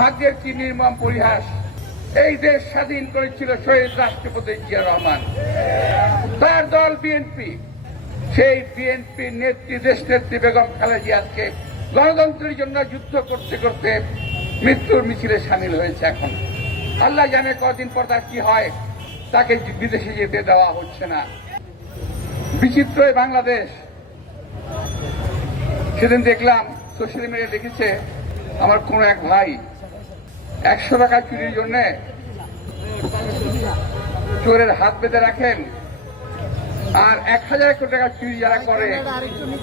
ভাগ্যের কি নির্মম পরিহাস? এই দেশ স্বাধীন করেছিল শহীদ রাষ্ট্রপতি জিয়া রহমান। তার দল বিএনপি সেই বিএনপির নেত্রী দেশ নেত্রী বেগম খালেদা গণতন্ত্রের জন্য যুদ্ধ করতে করতে মৃত্যুর মিছিলে সামিল হয়েছে এখন। আল্লাহ জানে কদিন পর তার কি হয়, তাকে বিদেশে যেতে দেওয়া হচ্ছে না। বিচিত্র বাংলাদেশ। সেদিন দেখলাম সোশ্যাল মিডিয়া লিখেছে আমার কোন এক ভাই একশো টাকা চুরির জন্য চোরের হাত বেঁধে রাখেন। আর এক হাজার কোটি টাকা চুরি যারা করে,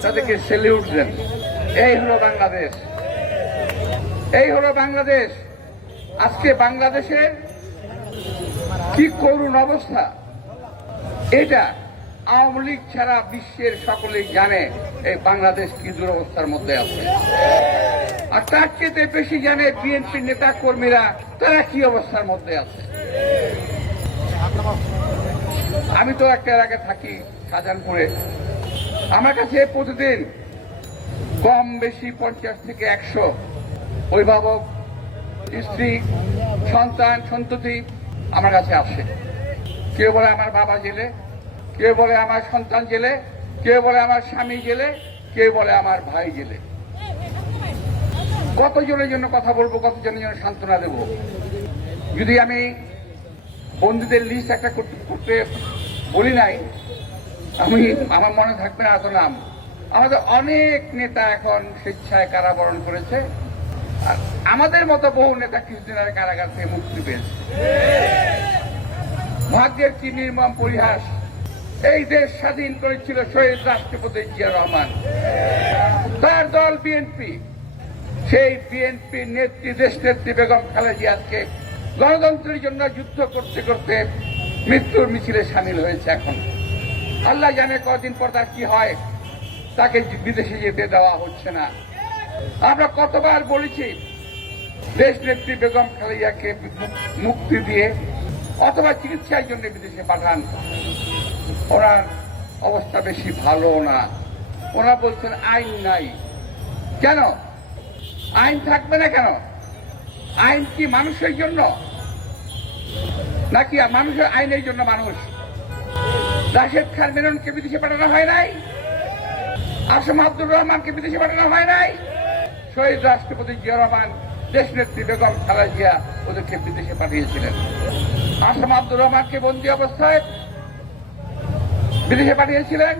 তাদেরকে সেলিউট দেন এই হলো বাংলাদেশ। এই হলো বাংলাদেশ। আজকে বাংলাদেশের কি করুণ অবস্থা? এটা আওয়ামী লীগ ছাড়া বিশ্বের সকলেই জানে এই বাংলাদেশ কি দুরবস্থার মধ্যে আছে। আর তার চেয়ে বেশি জানে বিএনপির নেতা কর্মীরা তারা কি অবস্থার মধ্যে আছে। আমি তো একটা এলাকায় থাকি শাহজাহানপুরে। আমার কাছে প্রতিদিন কম বেশি পঞ্চাশ থেকে একশো অভিভাবক, স্ত্রী, সন্তান, সন্ততি আমার কাছে আসে। কেউ বলে আমার বাবা জেলে কেউ বলে আমার সন্তান জেলে কেউ বলে আমার স্বামী জেলে কেউ বলে আমার ভাই জেলে? কতজনের জন্য কথা বলব, কতজনের জন্য সান্ত্বনা দেব? যদি আমি বন্ধুদের লিস্ট একটা করতে বলি নাই, আমি, আমার মনে থাকবে না এত নাম। আমাদের অনেক নেতা এখন স্বেচ্ছায় কারাবরণ করেছে, আর আমাদের মতো বহু নেতা কিছুদিন আগে কারাগার থেকে মুক্তি পেয়েছে। ভাগ্যের কি নির্মম পরিহাস এই দেশ স্বাধীন করেছিল শহীদ রাষ্ট্রপতি জিয়া রহমান। তার দল বিএনপি। সেই বিএনপির নেত্রী দেশ নেত্রী বেগম খালেদা আজকে গণতন্ত্রের জন্য যুদ্ধ করতে করতে মৃত্যুর মিছিলে সামিল হয়েছে এখন। আল্লাহ জানে কদিন পর তার কি হয়, তাকে বিদেশে যেতে দেওয়া হচ্ছে না। আমরা কতবার বলেছি দেশ নেত্রী বেগম খালেদাকে মুক্তি দিয়ে অথবা চিকিৎসার জন্য বিদেশে পাঠান। ওনার অবস্থা বেশি ভালো না। ওরা বলছেন, আইন নাই। কেন? আইন থাকবে না কেন? আইন কি মানুষের জন্য? নাকি মানুষের আইনের জন্য মানুষ? রাশেদ খান মেননকে বিদেশে পাঠানো হয় নাই? আসম আব্দুর রহমানকে বিদেশে পাঠানো হয় নাই? শহীদ রাষ্ট্রপতি জিয়া রহমান দেশ নেত্রী বেগম খালাজিয়া ওদেরকে বিদেশে পাঠিয়েছিলেন। আসম আব্দুর রহমানকে বন্দী অবস্থায় বিদেশে পাঠিয়েছিলেন?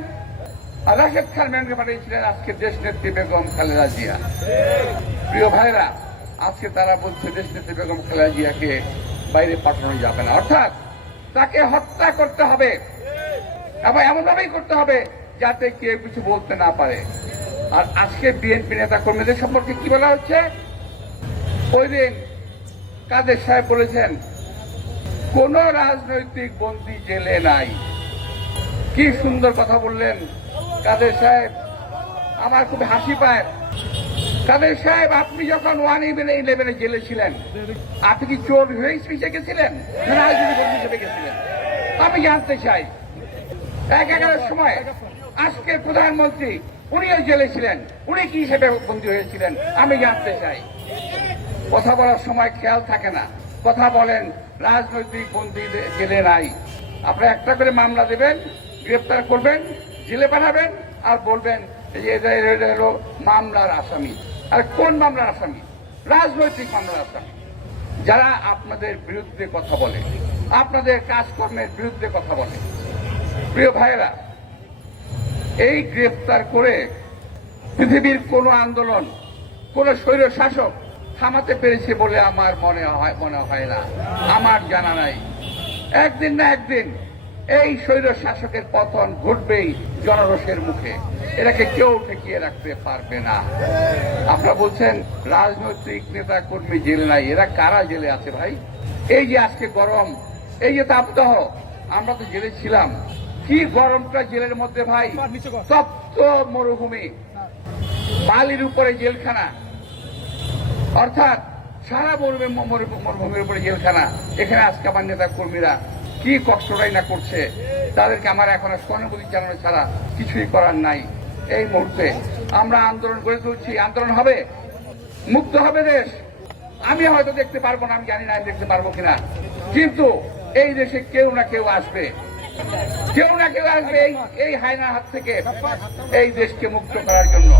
রাশেদ খান মেননকে পাঠিয়েছিলেন আজকে দেশ নেত্রী বেগম খালেদা জিয়া। প্রিয় ভাইরা আজকে তারা বলছে দেশ নেত্রী বেগম খালেদা জিয়াকে বাইরে পাঠানো যাবে না। অর্থাৎ তাকে হত্যা করতে হবে। এবং এমনভাবেই করতে হবে যাতে কেউ কিছু বলতে না পারে। আর আজকে বিএনপি নেতা কর্মীদের সম্পর্কে কি বলা হচ্ছে? ওই দিন কাদের সাহেব বলেছেন, কোন রাজনৈতিক বন্দী জেলে নাই। কি সুন্দর কথা বললেন কাদের সাহেব? আমার খুব হাসি পায়। কাদের সাহেব, আপনি যখন ওয়ান ইলেভেন, ইলেভেনে জেলে ছিলেন, আপনি কি চোর হয়ে পিছিয়ে গেছিলেন? হিসেবে গেছিলেন। আমি জানতে চাই, এক এগারোর সময় আজকে প্রধানমন্ত্রী, উনিও জেলে ছিলেন, উনি কি হিসেবে বন্দী হয়েছিলেন, আমি জানতে চাই। কথা বলার সময় খেয়াল থাকে না। কথা বলেন, রাজনৈতিক বন্দী জেলে নাই। আপনারা একটা করে মামলা দেবেন গ্রেপ্তার করবেন, জেলে পাঠাবেন আর বলবেন যে হলো মামলার আসামি। আর কোন মামলার আসামি? রাজনৈতিক মামলার আসামি। যারা আপনাদের বিরুদ্ধে কথা বলে, আপনাদের কাজকর্মের বিরুদ্ধে কথা বলে। প্রিয় ভাইয়েরা, এই গ্রেফতার করে পৃথিবীর কোন আন্দোলন, কোন স্বৈর শাসক থামাতে পেরেছে বলে আমার মনে হয় মনে হয় না। আমার জানা নাই। একদিন না একদিন এই স্বৈর শাসকের পতন ঘটবেই জনরসের মুখে। এটাকে কেউ ঠেকিয়ে রাখতে পারবে না। আপনারা বলছেন রাজনৈতিক নেতা কর্মী জেলে নাই। এরা কারা জেলে আছে ভাই? এই যে আজকে গরম এই যে তাপদাহ আমরা তো জেলে ছিলাম। কি গরমটা জেলের মধ্যে ভাই? তপ্ত মরুভূমি। বালির উপরে জেলখানা। অর্থাৎ সারা মরুভূমি মরু- মরুভূমির উপরে জেলখানা। এখানে আজকে আমার নেতা কর্মীরা কি কষ্টটাই না করছে, তাদেরকে আমার এখন সহানুভূতি জানানো ছাড়া কিছুই করার নাই। এই মুহূর্তে আমরা আন্দোলন করে তুলছি। আন্দোলন হবে, মুক্ত হবে দেশ। আমি হয়তো দেখতে পারব না, আমি জানি না আমি দেখতে পারব কিনা। কিন্তু এই দেশে কেউ না কেউ আসবে। কেউ না কেউ আসবে এই হায়নার হাত থেকে এই দেশকে মুক্ত করার জন্য।